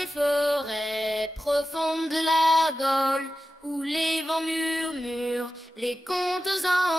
des forêts profondes de la Gaule, où les vents murmurent les contes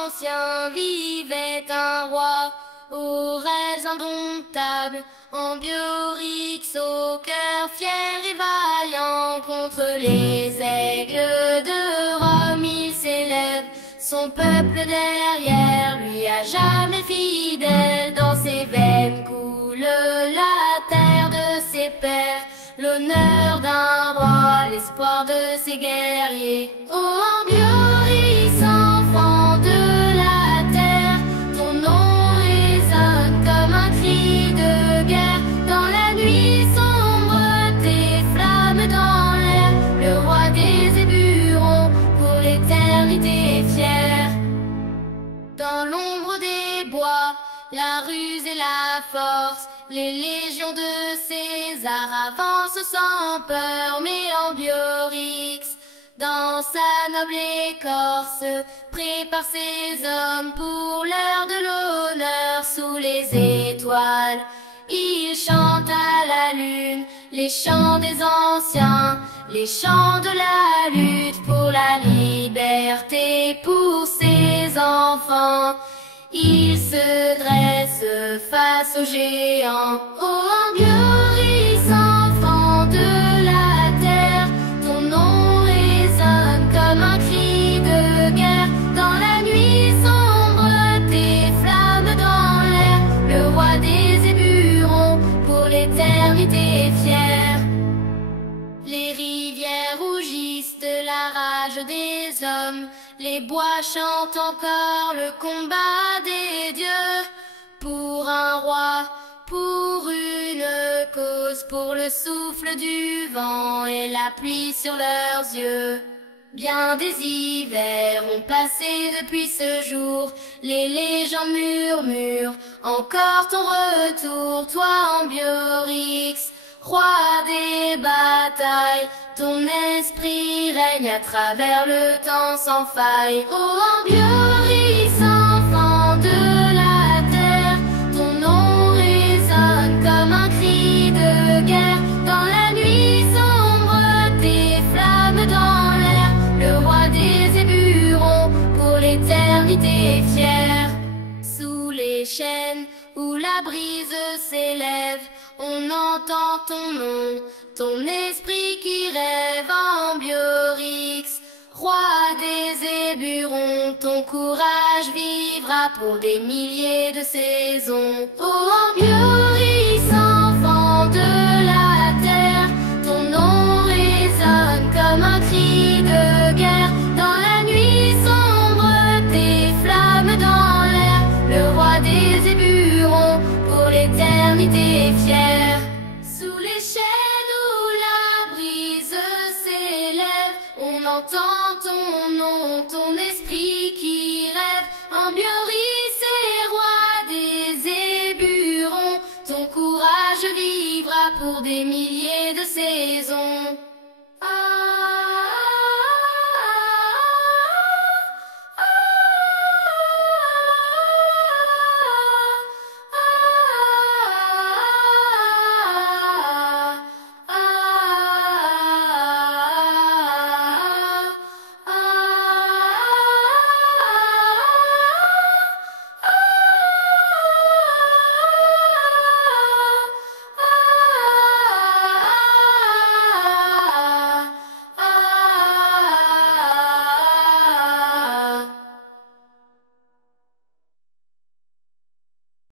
anciens, vivait un roi aux rêves indomptables, Ambiorix au cœur fier et vaillant. Contre les aigles de Rome il s'élève, son peuple derrière lui à jamais fidèle. Dans ses veines coule la terre de ses pères, l'honneur d'un roi, l'espoir de ses guerriers. Ô Ambiorix, enfant de la terre, ton nom résonne comme un cri de guerre. Dans la nuit sombre, tes flammes dans l'air, le roi des Éburons, pour l'éternité fier. Dans l'ombre des bois, la ruse et la force, les légions de César avancent sans peur. Mais Ambiorix, dans sa noble écorce, prépare ses hommes pour l'heure de l'honneur. Sous les étoiles, il chante à la lune les chants des anciens, les chants de la lutte pour la liberté, pour ses enfants. Il se dresse face aux géants. Ô Ambiorix, enfant de la terre, ton nom résonne comme un cri de guerre. Dans la nuit sombre, tes flammes dans l'air, le roi des Éburons, pour l'éternité fier. Les rivières rougissent de la rage des hommes, les bois chantent encore le combat des dieux. Pour un roi, pour une cause, pour le souffle du vent et la pluie sur leurs yeux. Bien des hivers ont passé depuis ce jour, les légendes murmurent encore ton retour. Toi Ambiorix, roi des batailles, ton esprit règne à travers le temps sans faille. Ô Ambiorix, enfant de la terre, ton nom résonne comme un cri de guerre. Dans la nuit sombre, tes flammes dans l'air, le roi des Éburons, pour l'éternité fier. Sous les chênes où la brise s'élève, on entend ton nom, ton esprit qui rêve. Ambiorix, roi des Éburons, ton courage vivra pour des milliers de saisons. Ô Ambiorix, enfant de la terre, ton nom résonne comme un cri de guerre. Dans la nuit sombre, tes flammes dans l'air, le roi des Éburons, pour l'éternité fier. Sous les chênes où la brise s'élève, on entend ton nom, ton esprit qui rêve. Ambiorix est roi des Éburons, ton courage vivra pour des milliers de saisons. Ah.